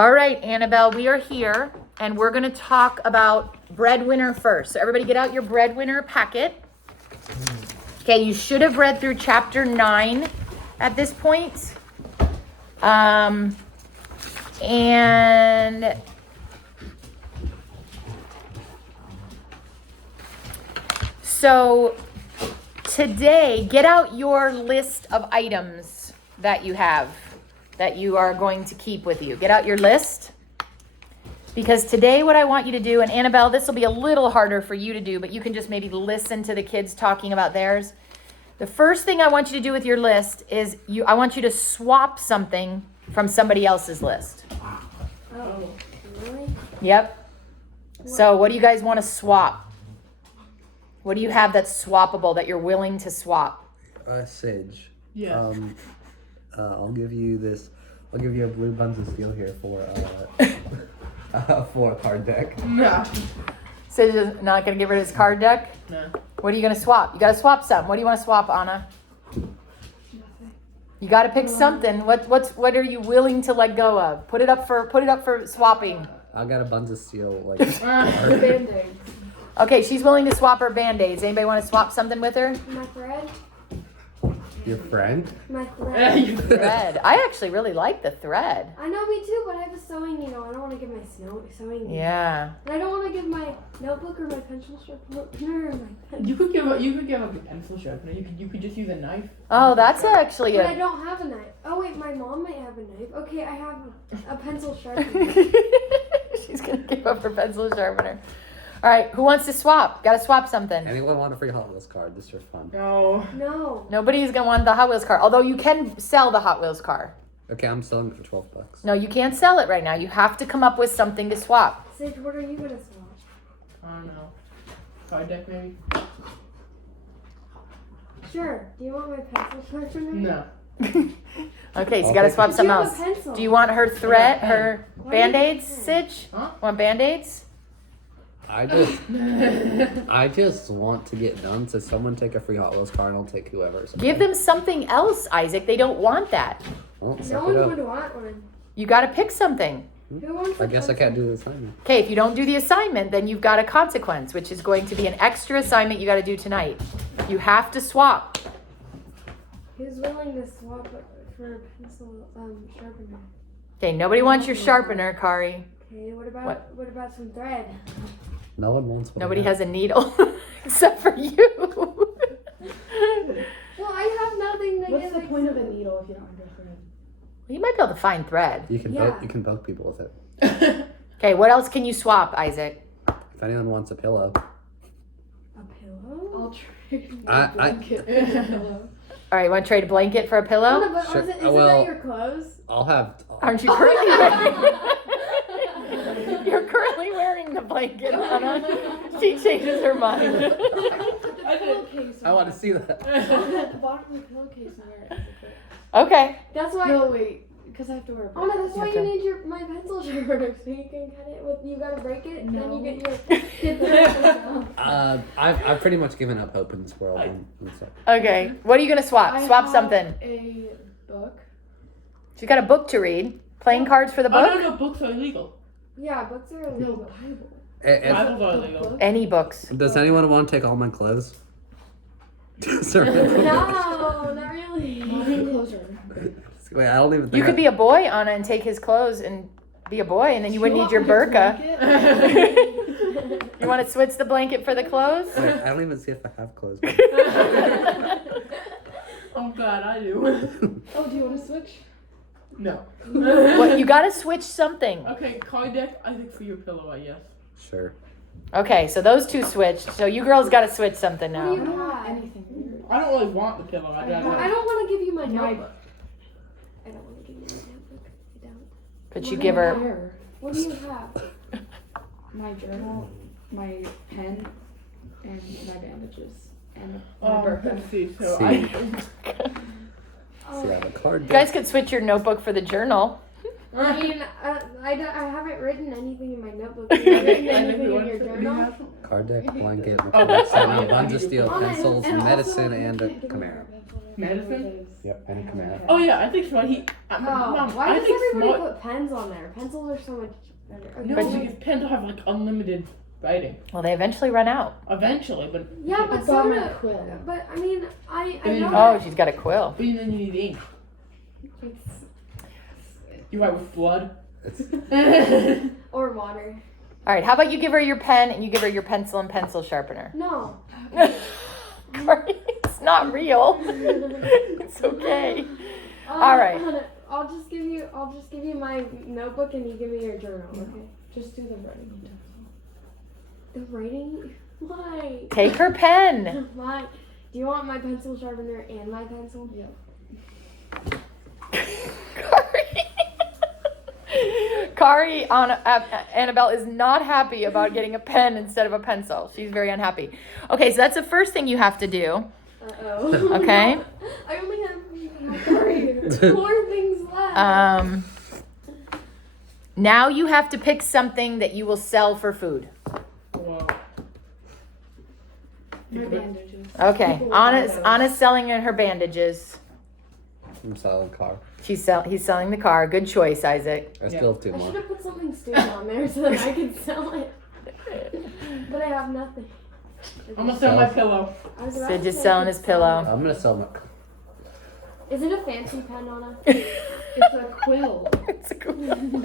All right, Annabelle, we are here, and we're going to talk about breadwinner first. So everybody get out your breadwinner packet. Okay, you should have read through chapter 9 at this point. And so today, get out your list of items that you have that you are going to keep with you. Get out your list. Because today what I want you to do, and Annabelle, this will be a little harder for you to do, but you can just maybe listen to the kids talking about theirs. The first thing I want you to do with your list is I want you to swap something from somebody else's list. Oh, really? Yep. So what do you guys want to swap? What do you have that's swappable that you're willing to swap? Sage. Yeah. I'll give you this. I'll give you a blue buns of steel here for a card deck. No. Sage is not going to get rid of his card deck? No. What are you going to swap? You got to swap some. What do you want to swap, Anna? You got to pick something. What are you willing to let go of? Put it up for swapping. I got a buns of steel like. Band-Aids. Okay, she's willing to swap her Band-Aids. Anybody want to swap something with her? My thread? Your friend? My thread. Thread. I actually really like the thread. I know, me too, but I have a sewing needle. I don't want to give my sewing needle. Yeah. And I don't want to give my notebook or my pencil sharpener or my pen. You could give up a pencil sharpener. You could just use a knife. Oh, that's actually But I a... don't have a knife. Oh wait, my mom might have a knife. Okay, I have a pencil sharpener. She's going to give up her pencil sharpener. All right, who wants to swap? Got to swap something. Anyone want a free Hot Wheels card? This is fun. No. No. Nobody's going to want the Hot Wheels car, although you can sell the Hot Wheels car. Okay, I'm selling it for $12. No, you can't sell it right now. You have to come up with something to swap. Sage, what are you gonna swap? I don't know. Card deck maybe? Sure. Do you want my pencil sharpener? No. Okay, so you got to swap Do you something have else. a pencil? Do you want her thread, pen. her Why do you have a Band-Aids, pen? Sitch? Huh? Want Band-Aids? I just want to get done. So someone take a free Hot Wheels card and I'll take whoever's. Give them something else, Isaac. They don't want that. Well, No suck one it would up. want one. You got to pick something. Who wants I a guess I pencil? can't do the assignment. Okay, if you don't do the assignment, then you've got a consequence, which is going to be an extra assignment you got to do tonight. You have to swap. Who's willing to swap it for a pencil sharpener? Okay, nobody wants your sharpener, Kari. Okay, what What? about some thread? No one wants one. Nobody has a needle except for you. Well, I have nothing to What's give. the point of a needle if you don't have a thread? You might be able to find thread. You can Yeah. you can bug people with it. Okay, what else can you swap, Isaac? If anyone wants a pillow. A pillow? I'll trade I- my blanket for a pillow. All right, want to trade a blanket for a pillow? No, but Sure. isn't Well- that your clothes? I'll have. Aren't you currently wearing? You're currently wearing the blanket, Anna. She changes her mind. The pillowcase. I want to see that. At the bottom of the pillowcase and wear it. Okay. That's why. No, wait, because I have to wear a Oh no, that's why Okay. you need my pencil sharpener so you can cut it with. You gotta break it, then No. you get your. I've pretty much given up hope in this world. And so. Okay. What are you gonna swap? I Swap have something. A book. She's got a book to read. Playing cards for the Oh, book? no, books are illegal. Yeah, books are No, illegal. Bible. Bibles are illegal. Any books. Does anyone want to take all my clothes? Sir. No, not really. Modern closer. Wait, I don't even think. You could be a boy, Anna, and take his clothes and be a boy, and then you wouldn't need your burqa. You want to switch the blanket for the clothes? Wait, I don't even see if I have clothes. I'm glad I do. Oh, do you want to switch? No. What, you got to switch something. Okay, card deck, I think for your pillow, I guess. Sure. Okay, so those two switched. So you girls got to switch something What do now. you I don't want have? anything weird. I don't really want the pillow. I'd rather. I don't want to give you my My- notebook. I don't want to give you my notebook. I don't. Could you give her? Here. What do you have? My journal, my pen, and my bandages. And my Oh, burqa. let's see. So See. Oh, See, I have a card You deck. guys could switch your notebook for the journal. I mean, I haven't written anything in my notebook. Have you written anything in your journal? Card deck, blanket, Oh, that's McCulloch, fine. buns of steel, Oh, pencils, And also, medicine, you and a can't give me Camaro. burqa. Madison? Yep, Penny Command. Oh yeah, I think so. Mom, Why I does think everybody small. put pens on there? Pencils are so much better. No, Okay. because pens will have like unlimited writing Well, they eventually run out. eventually, but Yeah, but It's so on do. my quill. But I mean, I And know. Oh, she's got a quill. then you need ink. You write with blood. Or water. All right, how about you give her your pen and you give her your pencil and pencil sharpener? No. Corey, it's not real. It's okay. All right. I'll just give you my notebook and you give me your journal. Okay. Just do the writing. The writing? Why? Take her pen. Why? Do you want my pencil sharpener and my pencil? Yeah. Kari, Annabelle is not happy about getting a pen instead of a pencil. She's very unhappy. Okay, so that's the first thing you have to do. Uh-oh. Okay. I only have 4 things left. Now you have to pick something that you will sell for food. Wow. My bandages. Okay, People will buy those. Anna's selling her bandages. I'm selling car. He's selling the car. Good choice, Isaac. I still have 2 I should more. have put something stupid on there so that I could sell it. But I have nothing. I'm gonna sell my pillow. I was about Sid to just say selling I his could pillow. sell I'm gonna sell my. it. Is it a fancy pen, Anna? It's a quill. It's a cool-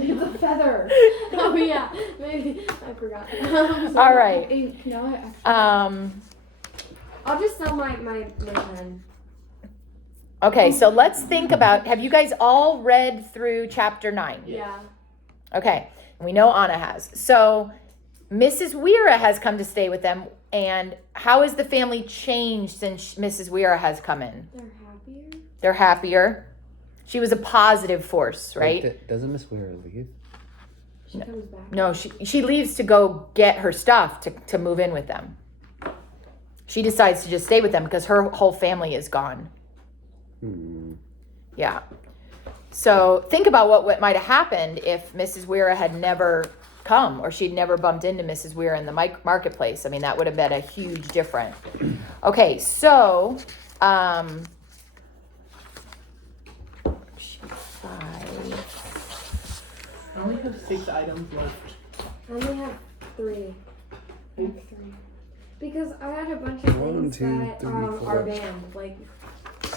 It's a feather. Oh yeah, maybe I forgot. All right. Ink. No, I actually. I'll just sell my pen. Okay, so let's think about, have you guys all read through chapter 9? Yeah. Okay, we know Anna has. So Mrs. Weira has come to stay with them, and how has the family changed since Mrs. Weira has come in? They're happier. They're happier. She was a positive force, right? Wait, doesn't Miss Weir leave? She comes back. No, she leaves to go get her stuff to move in with them. She decides to just stay with them because her whole family is gone. Yeah. So think about what might have happened if Mrs. Weira had never come or she'd never bumped into Mrs. Weira in the marketplace. I mean, that would have been a huge difference. Okay, so sheet 5. I only have 6 items left. I only have 3. I have 3. Because I had a bunch of 1, things 2, that 3, are 4. banned. Like,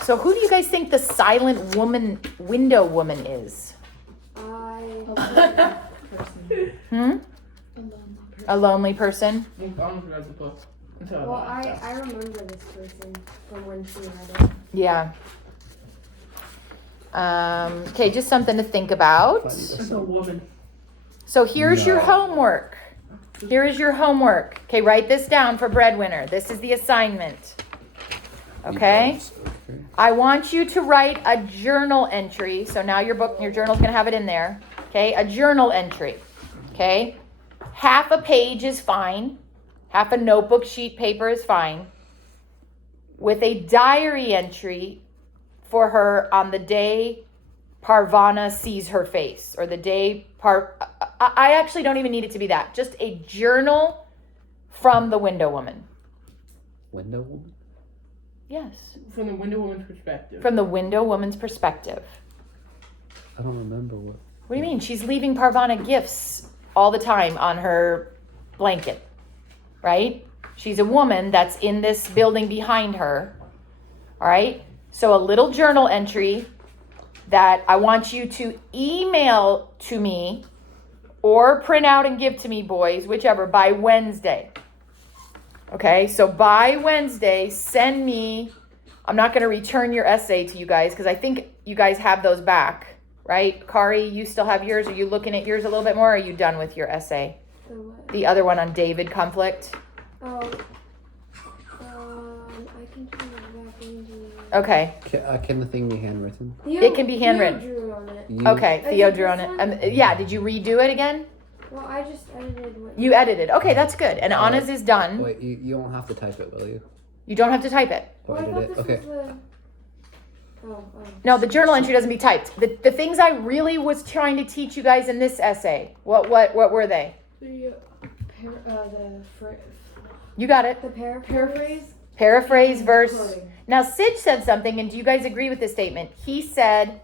So who do you guys think the silent woman, window woman is? Person. Hmm? A lonely person. A lonely person? I'm gonna the book. well, I remember this person from when she read it. Yeah. Okay, just something to think about. It's a woman. So here's your No. homework. Here is your homework. Okay, write this down for breadwinner. This is the assignment. Okay? I want you to write a journal entry. So now your journal's gonna have it in there. Okay, a journal entry. Okay? Half a page is fine. Half a notebook sheet paper is fine. With a diary entry for her on the day Parvana sees her face, or the day I actually don't even need it to be that. Just a journal from the window woman. Window woman? Yes. From the window woman's perspective. From the window woman's perspective. I don't remember what. What do you mean? She's leaving Parvana gifts all the time on her blanket, right? She's a woman that's in this building behind her. All right? So a little journal entry that I want you to email to me or print out and give to me, boys, whichever, by Wednesday. Okay? So by Wednesday, send me. I'm not going to return your essay to you guys because I think you guys have those back, right? Kari, you still have yours? Are you looking at yours a little bit more? Or are you done with your essay? The what? The other one on David conflict? Oh. I can turn it back into. Okay. Can the thing be handwritten? It can be handwritten. Theo drew on it. Okay. Is Theo it drew on this it. one? Yeah. Did you redo it again? Well, I just edited what. You edited. Okay, that's good. And Anna's is done. Wait, you won't have to type it, will you? You don't have to type it. Well, I Edit thought it. this Okay. was the. Oh. No, the journal entry doesn't be typed. The things I really was trying to teach you guys in this essay. What were they? The You got it. The paraphrase. Paraphrase verse. Quoting. Now, Sid said something, and do you guys agree with this statement? He said,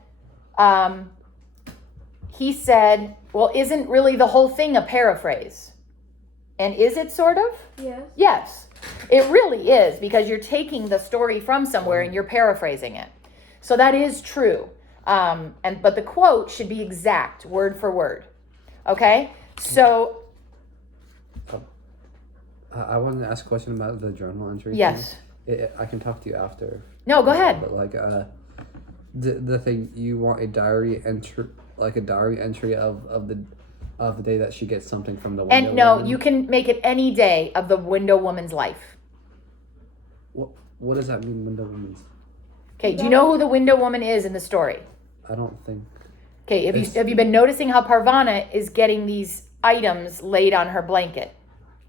well, isn't really the whole thing a paraphrase? And is it sort of? Yes. Yes, it really is, because you're taking the story from somewhere and you're paraphrasing it. So that is true. But the quote should be exact, word for word. Okay? So, I wanted to ask a question about the journal entry. yes. Thing. I can talk to you after. No, go ahead. But like, the thing, you want a diary entry, like a diary entry of the day that she gets something from the window. And no, woman? you can make it any day of the window woman's life. What does that mean, window woman's? Okay, do you know who the window woman is in the story? I don't think. Okay, have you been noticing how Parvana is getting these items laid on her blanket?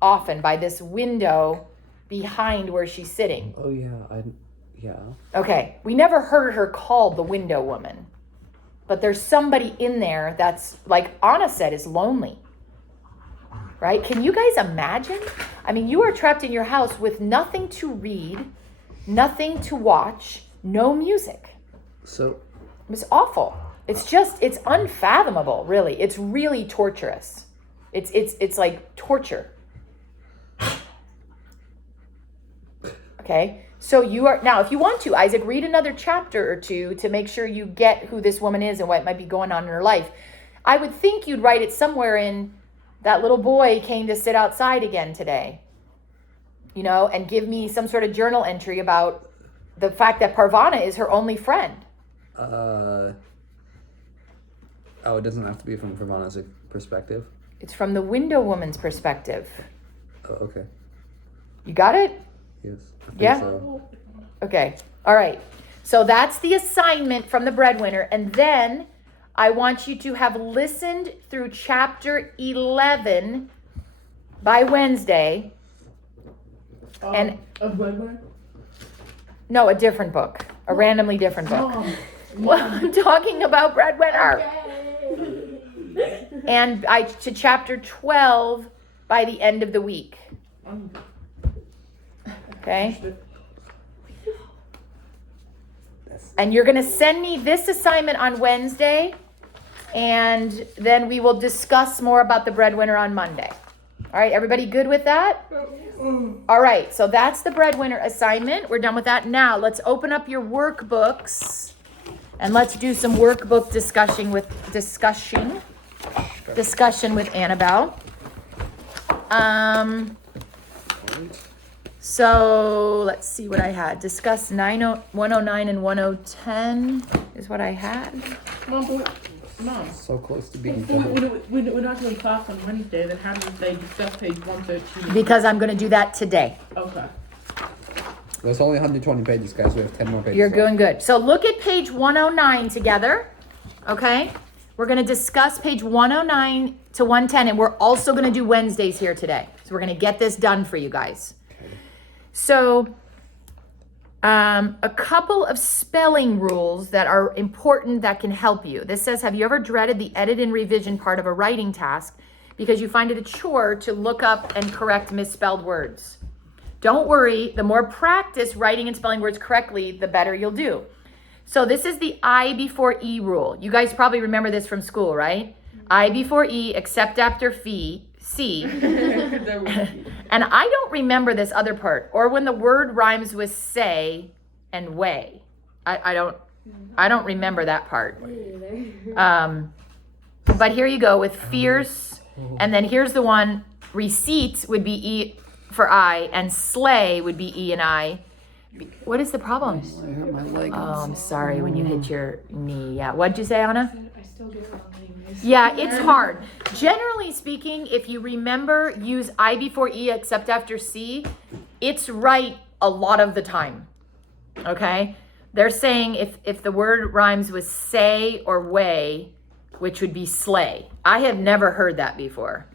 Often by this window behind where she's sitting. Oh yeah, Okay, we never heard her called the window woman. But there's somebody in there that's, like Anna said, is lonely. Right? Can you guys imagine? I mean, you are trapped in your house with nothing to read, nothing to watch, no music. So It's awful. It's unfathomable, really. It's really torturous. It's like torture. Okay? So you are, now if you want to, Isaac, read another chapter or two to make sure you get who this woman is and what might be going on in her life. I would think you'd write it somewhere in that little boy came to sit outside again today. You know, and give me some sort of journal entry about the fact that Parvana is her only friend. it doesn't have to be from Parvana's perspective. It's from the window woman's perspective. Oh, okay. You got it? Yes. I think Yeah? So. Okay. All right. So that's the assignment from the breadwinner. And then I want you to have listened through chapter 11 by Wednesday. And A breadwinner? no, a different book, a randomly different book. Well, I'm talking about breadwinner. And to chapter 12 by the end of the week. Okay? And you're going to send me this assignment on Wednesday, and then we will discuss more about the breadwinner on Monday. All right, everybody good with that? All right, so that's the breadwinner assignment. We're done with that. Now, let's open up your workbooks, and let's do some workbook discussion with Annabelle. So let's see what I had. Discuss 109 and 1010 is what I had. Mom, So close to being if done. we're not doing class on Wednesday, then how do they discuss page 113? Because I'm going to do that today. Okay. There's only 120 pages, guys. We have 10 more pages. You're left. doing good. So look at page 109 together. Okay? We're going to discuss page 109 to 110, and we're also going to do Wednesdays here today. So we're going to get this done for you guys. So, a couple of spelling rules that are important that can help you. This says, have you ever dreaded the edit and revision part of a writing task because you find it a chore to look up and correct misspelled words? Don't worry, the more practice writing and spelling words correctly, the better you'll do. So this is the I before E rule. You guys probably remember this from school, right? I before E, except after C. And I don't remember this other part, or when the word rhymes with say and way. I don't remember that part. But here you go with fierce, and then here's the one, receipts would be E for I, and slay would be E and I. What is the problem? I hurt my leg. Oh, I'm sorry when you hit your knee. Yeah, what'd you say, Anna? I still do it wrong anyways. Yeah, it's hard. Generally speaking, if you remember, use I before E except after C, it's right a lot of the time. Okay? They're saying if the word rhymes with say or way, which would be slay. I have never heard that before,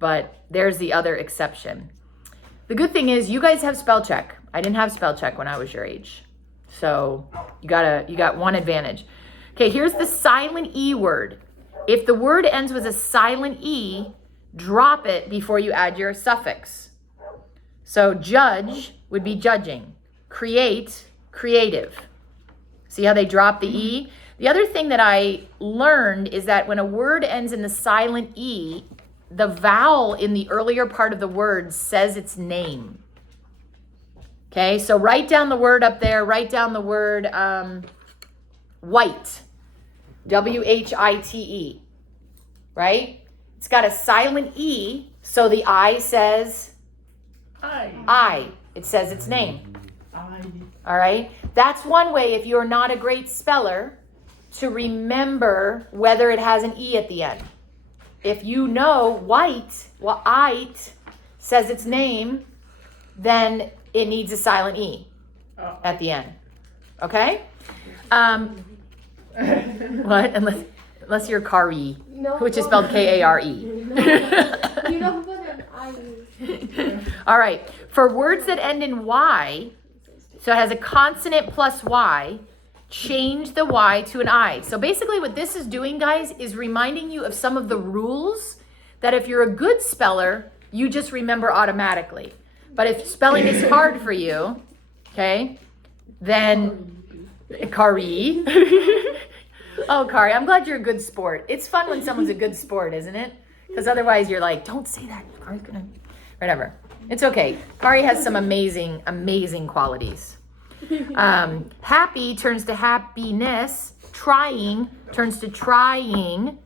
but there's the other exception. The good thing is you guys have spell check. I didn't have spell check when I was your age. So you got one advantage. Okay, here's the silent E word. If the word ends with a silent E, drop it before you add your suffix. So judge would be judging. Create, creative. See how they drop the E? The other thing that I learned is that when a word ends in the silent E, the vowel in the earlier part of the word says its name. Okay, so write down the word up there. Write down the word white. W-H-I-T-E. Right? It's got a silent E, so the I says I. It says its name. All right? That's one way, if you're not a great speller, to remember whether it has an E at the end. If you know white, well, "ite" says its name, then it needs a silent E at the end. Okay? What? Unless you're Kari, No, which is spelled K-A-R-E. You don't put an I. All right. For words that end in Y, so it has a consonant plus Y, change the Y to an I. So basically what this is doing, guys, is reminding you of some of the rules that if you're a good speller, you just remember automatically. But if spelling is hard for you, okay, then Kari. Oh, Kari, I'm glad you're a good sport. It's fun when someone's a good sport, isn't it? Because otherwise you're like, don't say that. Kari's gonna, whatever. It's okay. Kari has some amazing, amazing qualities. Happy turns to happiness. Trying turns to trying.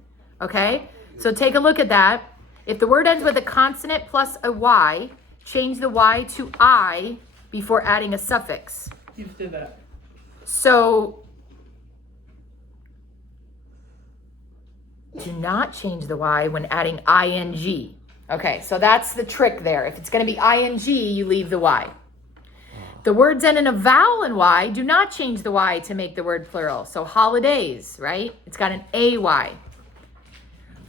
Okay? So take a look at that. If the word ends with a consonant plus a Y, change the Y to I before adding a suffix. You just did that. So do not change the Y when adding ing. Okay, so that's the trick there. If it's going to be ing, you leave the Y. The words end in a vowel in Y, do not change the Y to make the word plural. So holidays, right? It's got an AY.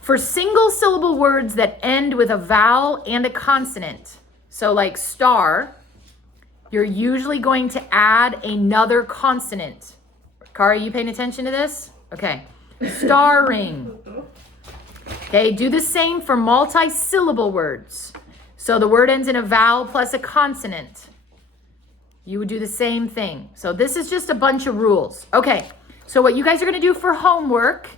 For single syllable words that end with a vowel and a consonant, so like star, you're usually going to add another consonant. Kari, are you paying attention to this? Okay. Starring. Okay, do the same for multi-syllable words. So the word ends in a vowel plus a consonant. You would do the same thing. So this is just a bunch of rules. Okay, so what you guys are going to do for homework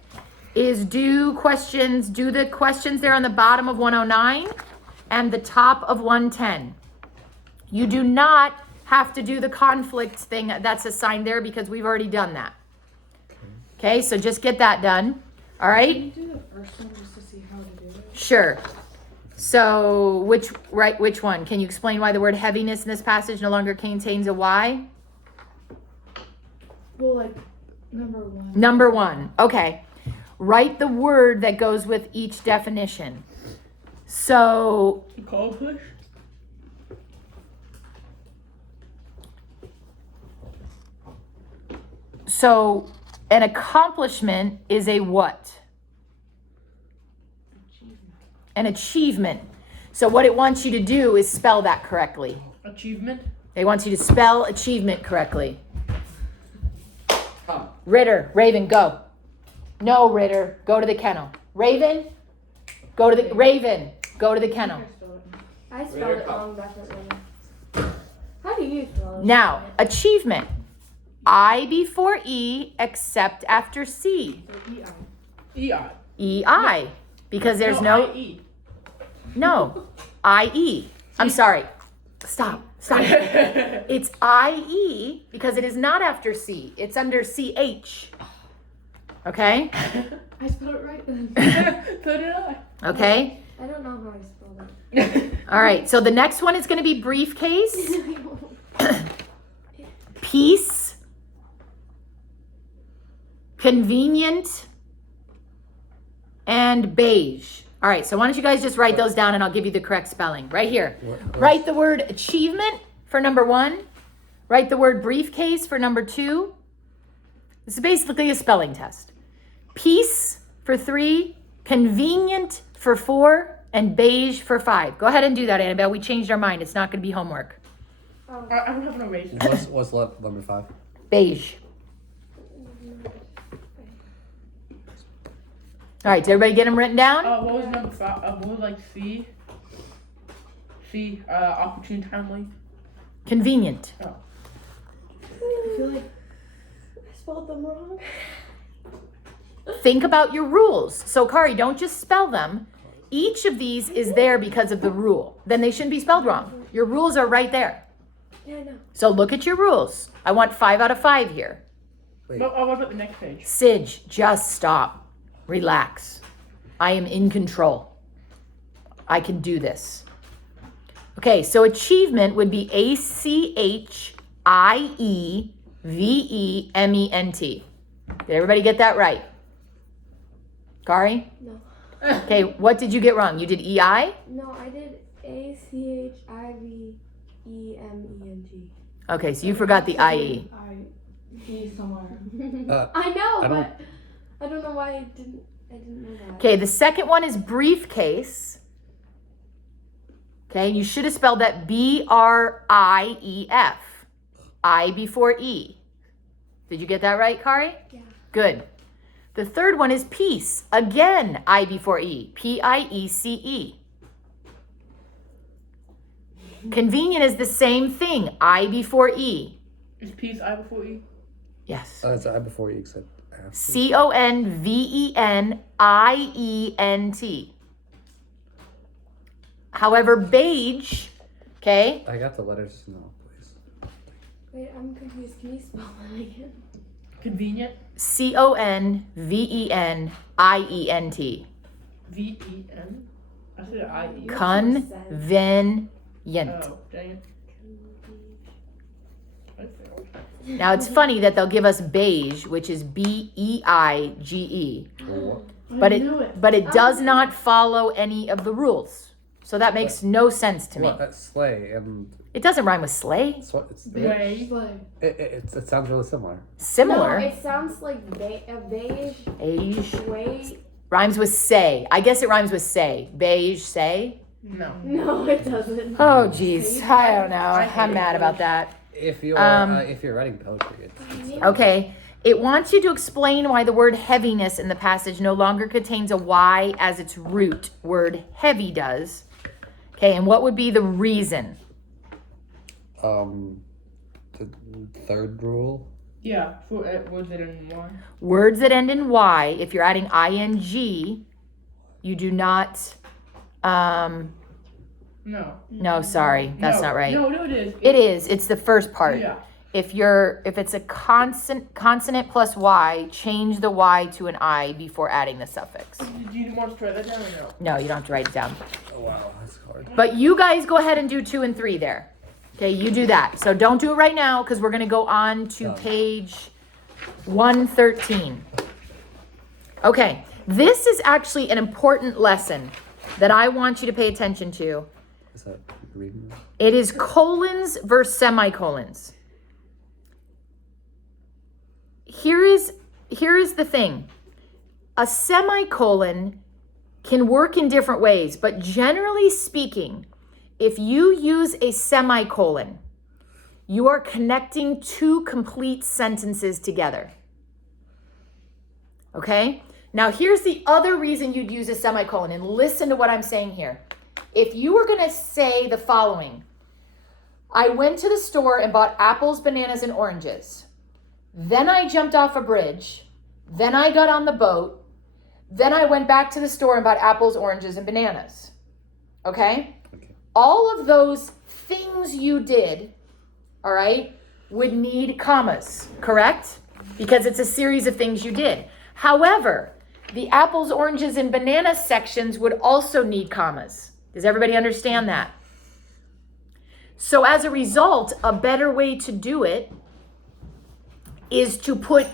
is do the questions there on the bottom of 109 and the top of 110. You do not have to do the conflict thing that's assigned there because we've already done that. Okay, so just get that done. All Can right? you do the first one just to see how to do it? Sure. So which one? Can you explain why the word heaviness in this passage no longer contains a Y? Well, like, number one. Number one. Okay. Write the word that goes with each definition. So Accomplish? an accomplishment is a what? An achievement. So what it wants you to do is spell that correctly. Achievement? They want you to spell achievement correctly. Ritter, Raven, go. No, Ritter, go to the kennel. Raven, go to the kennel. I spelled it wrong definitely. How do you spell it? Now, achievement. I before E except after C. E-I. E-I. Because there's no I-E. No. I-E. I'm sorry. Stop. It's I-E because it is not after C. It's under C-H. Okay? I spelled it right then. So did I. Okay? I don't know how I spelled it. All right. So the next one is going to be briefcase. Peace. Convenient. And beige. All right, so why don't you guys just write those down and I'll give you the correct spelling. Right here. Write the word achievement for number 1. Write the word briefcase for number 2. This is basically a spelling test. Peace for 3, convenient for 4, and beige for 5. Go ahead and do that, Annabelle. We changed our mind. It's not going to be homework. I don't have an eraser. What's left? Number 5. Beige. All right, did everybody get them written down? What was number 5? What was like C? C, opportune, timely. Convenient. Oh. I feel like I spelled them wrong. Think about your rules. So, Kari, don't just spell them. Each of these is there because of the rule. Then they shouldn't be spelled wrong. Your rules are right there. Yeah, I know. So look at your rules. I want 5 out of 5 here. Wait. No, what about the next page? Sidge, just stop. Relax. I am in control. I can do this. Okay, so achievement would be ACHIEVEMENT. Did everybody get that right? Kari? No. Okay, what did you get wrong? You did EI? No, I did ACHIVEMENT. Okay, so you forgot the IE. I somewhere. I know, I don't- but I don't know why I didn't know that. Okay, the second one is briefcase. Okay, you should have spelled that BRIEF. I before E. Did you get that right, Kari? Yeah. Good. The third one is peace. Again, I before E. PIECE. Convenient is the same thing. I before E. Is peace I before E? Yes. It's I before you except after. CONVENIENT. However, beige, okay, I got the letters now, please. Wait, I'm confused. Can you spell that again? Convenient. CONVENIENT. VEN. I said IE. Convenient. Oh, dang it. I failed. Now it's funny that they'll give us beige, which is BEIGE, but it does not follow any of the rules. So that makes no sense to me. Well, that's sleigh and It doesn't rhyme with sleigh. it's what it's Way. it sounds really similar. Similar. No, it sounds like beige. Beige Way. rhymes with say. I guess it rhymes with say. Beige, say. No. No, it doesn't. Oh, geez. I don't know. I'm mad about that. If you're writing poetry, it's Okay. It wants you to explain why the word heaviness in the passage no longer contains a Y as its root word heavy does. Okay, and what would be the reason? the third rule. Yeah, for words that end in Y. Words that end in Y, if you're adding ing, you do not, no, sorry, that's No. not right. No, it is. It is, it's the first part. Yeah. If it's a consonant plus Y, change the Y to an I before adding the suffix. Do you want to write that down or no? No, you don't have to write it down. Oh wow, that's hard. But you guys go ahead and do 2 and 3 there. Okay, you do that. So don't do it right now because we're going to go on to page 113. Okay, this is actually an important lesson that I want you to pay attention to. Is that reading? It is colons versus semicolons. Here is the thing. A semicolon can work in different ways, but generally speaking, if you use a semicolon, you are connecting 2 complete sentences together. Okay? Now here's the other reason you'd use a semicolon, and listen to what I'm saying here. If you were going to say the following, I went to the store and bought apples, bananas, and oranges. Then I jumped off a bridge. Then I got on the boat. Then I went back to the store and bought apples, oranges, and bananas. Okay? All of those things you did, all right, would need commas, correct? Because it's a series of things you did. However, the apples, oranges, and bananas sections would also need commas. Does everybody understand that? So as a result, a better way to do it is to put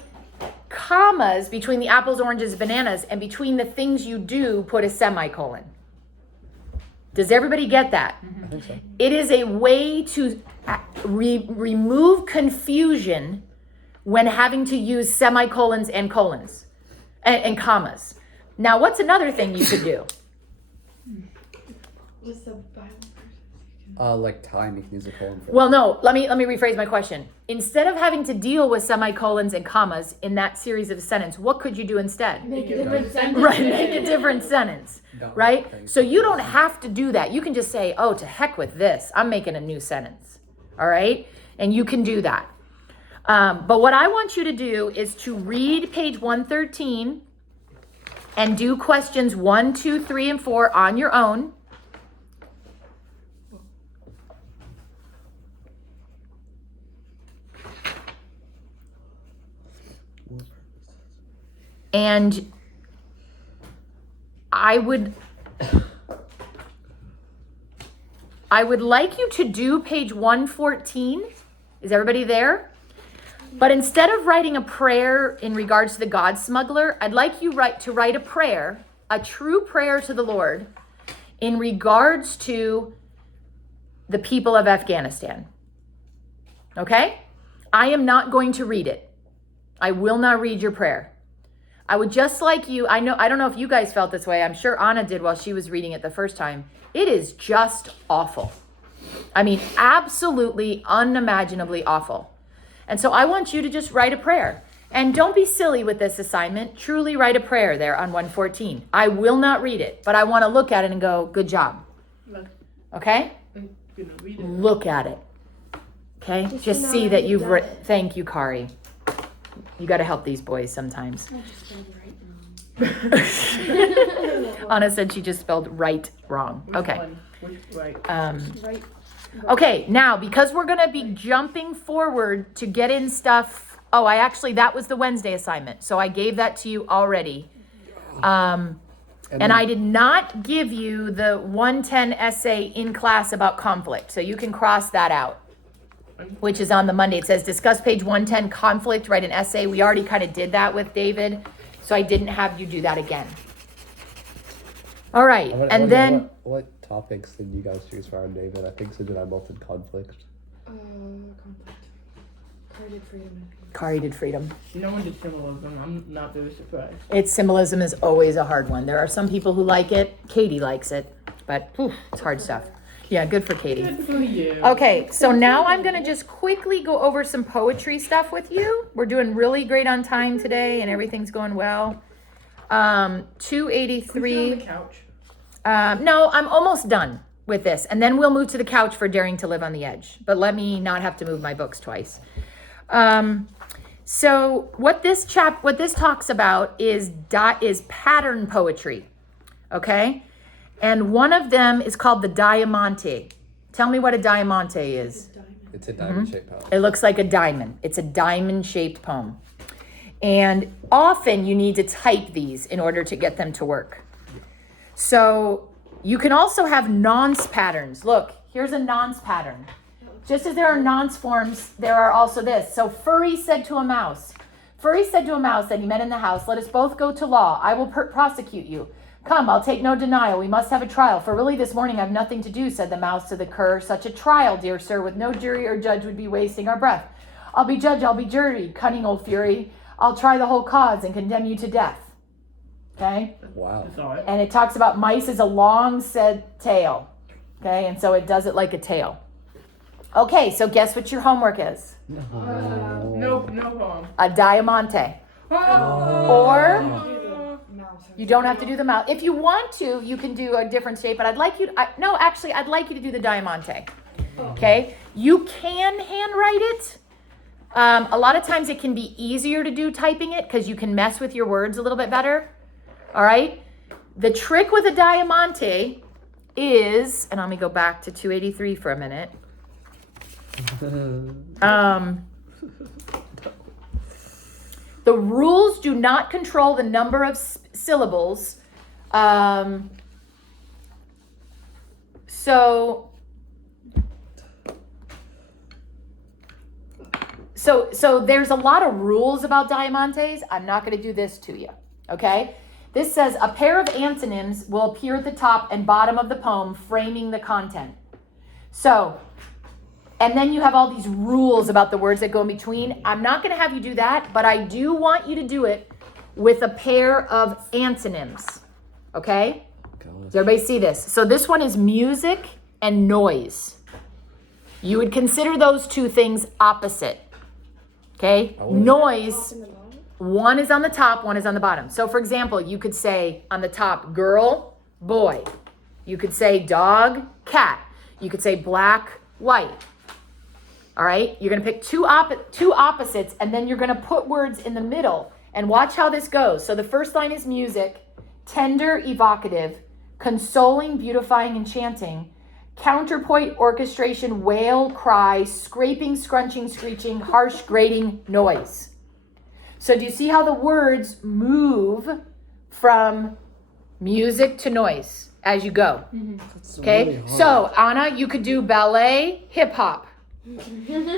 commas between the apples, oranges, bananas, and between the things you do, put a semicolon. Does everybody get that? I think so. It is a way to remove confusion when having to use semicolons and colons and commas. Now, what's another thing you could do? Just a Bible Like time, you can use a colon for. Well, no, let me rephrase my question. Instead of having to deal with semicolons and commas in that series of sentence, what could you do instead? Make a different sentence. Right, make a different sentence, right? So you don't have to do that. You can just say, oh, to heck with this. I'm making a new sentence. All right? And you can do that. But what I want you to do is to read page 113 and do questions 1, 2, 3, and 4 on your own. And I would like you to do page 114. Is everybody there? But instead of writing a prayer in regards to the God smuggler, I'd like you to write a prayer, a true prayer to the Lord in regards to the people of Afghanistan. Okay? I am not going to read it. I will not read your prayer. I would just like you, I don't know if you guys felt this way. I'm sure Anna did while she was reading it the first time. It is just awful. I mean, absolutely unimaginably awful. And so I want you to just write a prayer. And don't be silly with this assignment. Truly write a prayer there on 114. I will not read it, but I want to look at it and go, good job. Okay? Look at it. Okay? Just see that you've written. Thank you, Kari. You got to help these boys sometimes. I just spelled right wrong. Anna said she just spelled right wrong. Okay. Right. Okay, now because we're going to be jumping forward to get in stuff. Oh, that was the Wednesday assignment. So I gave that to you already. And I did not give you the 110 essay in class about conflict. So you can cross that out, which is on the Monday. It says discuss page 110 conflict, write an essay. We already kind of did that with David. So I didn't have you do that again. All right. What topics did you guys choose for our David? I think Sid and I both did conflict. Conflict. Kari did freedom. Kari did freedom. No one did symbolism. I'm not very surprised. Symbolism is always a hard one. There are some people who like it. Katie likes it, but it's hard stuff. Yeah, good for Katie. Good for you. Okay, so now I'm going to just quickly go over some poetry stuff with you. We're doing really great on time today, and everything's going well. 283. On the couch. No, I'm almost done with this, and then we'll move to the couch for Daring to Live on the Edge. But let me not have to move my books twice. So what this talks about is pattern poetry. Okay? And one of them is called the diamante. Tell me what a diamante is. It's a diamond-shaped poem. It looks like a diamond. It's a diamond-shaped poem. And often you need to type these in order to get them to work. So you can also have nonce patterns. Look, here's a nonce pattern. Just as there are nonce forms, there are also this. So Furry said to a mouse that he met in the house, let us both go to law. I will prosecute you. Come, I'll take no denial. We must have a trial. For really this morning I've nothing to do, said the mouse to the cur. Such a trial, dear sir, with no jury or judge would be wasting our breath. I'll be judge, I'll be jury, cunning old fury. I'll try the whole cause and condemn you to death. Okay? Wow. And it talks about mice as a long said tail. Okay? And so it does it like a tail. Okay, so guess what your homework is? No poem. A diamante. Or you don't have to do the mouth. If you want to, you can do a different shape, but I'd like you to do the diamante. Okay? You can handwrite it. A lot of times it can be easier to do typing it because you can mess with your words a little bit better. All right? The trick with a diamante is, and let me go back to 283 for a minute. The rules do not control the number of syllables. So there's a lot of rules about diamantes. I'm not going to do this to you. Okay? This says a pair of antonyms will appear at the top and bottom of the poem, framing the content. So, and then you have all these rules about the words that go in between. I'm not going to have you do that, but I do want you to do it with a pair of antonyms. Okay? Does everybody see this? So this one is music and noise. You would consider those two things opposite. Okay? Noise, one is on the top, one is on the bottom. So for example, you could say on the top, girl, boy. You could say dog, cat. You could say black, white. All right, you're gonna pick two opposites, and then you're gonna put words in the middle, and watch how this goes. So the first line is music, tender, evocative, consoling, beautifying, enchanting, counterpoint, orchestration, wail, cry, scraping, scrunching, screeching, harsh, grating, noise. So do you see how the words move from music to noise as you go? That's Okay, really hard. so Anna, you could do ballet, hip hop.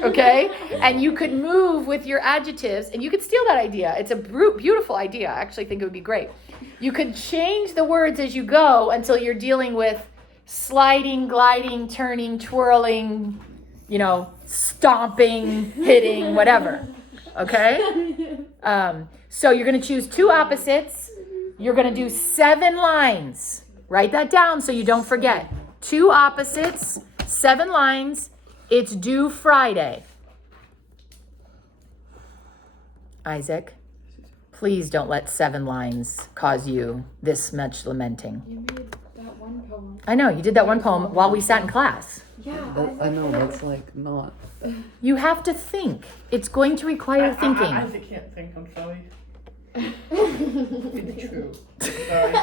Okay, and you could move with your adjectives, and you could steal that idea. It's a beautiful idea. I actually think it would be great. You could change the words as you go until you're dealing with sliding, gliding, turning, twirling, stomping, hitting, whatever. Okay, so you're going to choose two opposites. You're going to do 7 lines. Write that down so you don't forget. 2 opposites, 7 lines. It's due Friday. Isaac, please don't let 7 lines cause you this much lamenting. You made that one poem. I know, you did that one poem while we sat in class. Yeah. I know, that's like not. You have to think. It's going to require thinking. I can't think, I'm sorry. It's true. Sorry.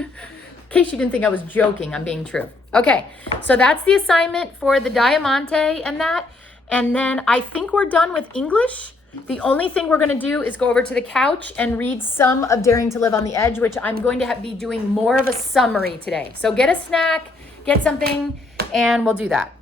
In case you didn't think I was joking, I'm being true. Okay, so that's the assignment for the Diamante and that. And then I think we're done with English. The only thing we're going to do is go over to the couch and read some of Daring to Live on the Edge, which I'm going to be doing more of a summary today. So get a snack, get something, and we'll do that.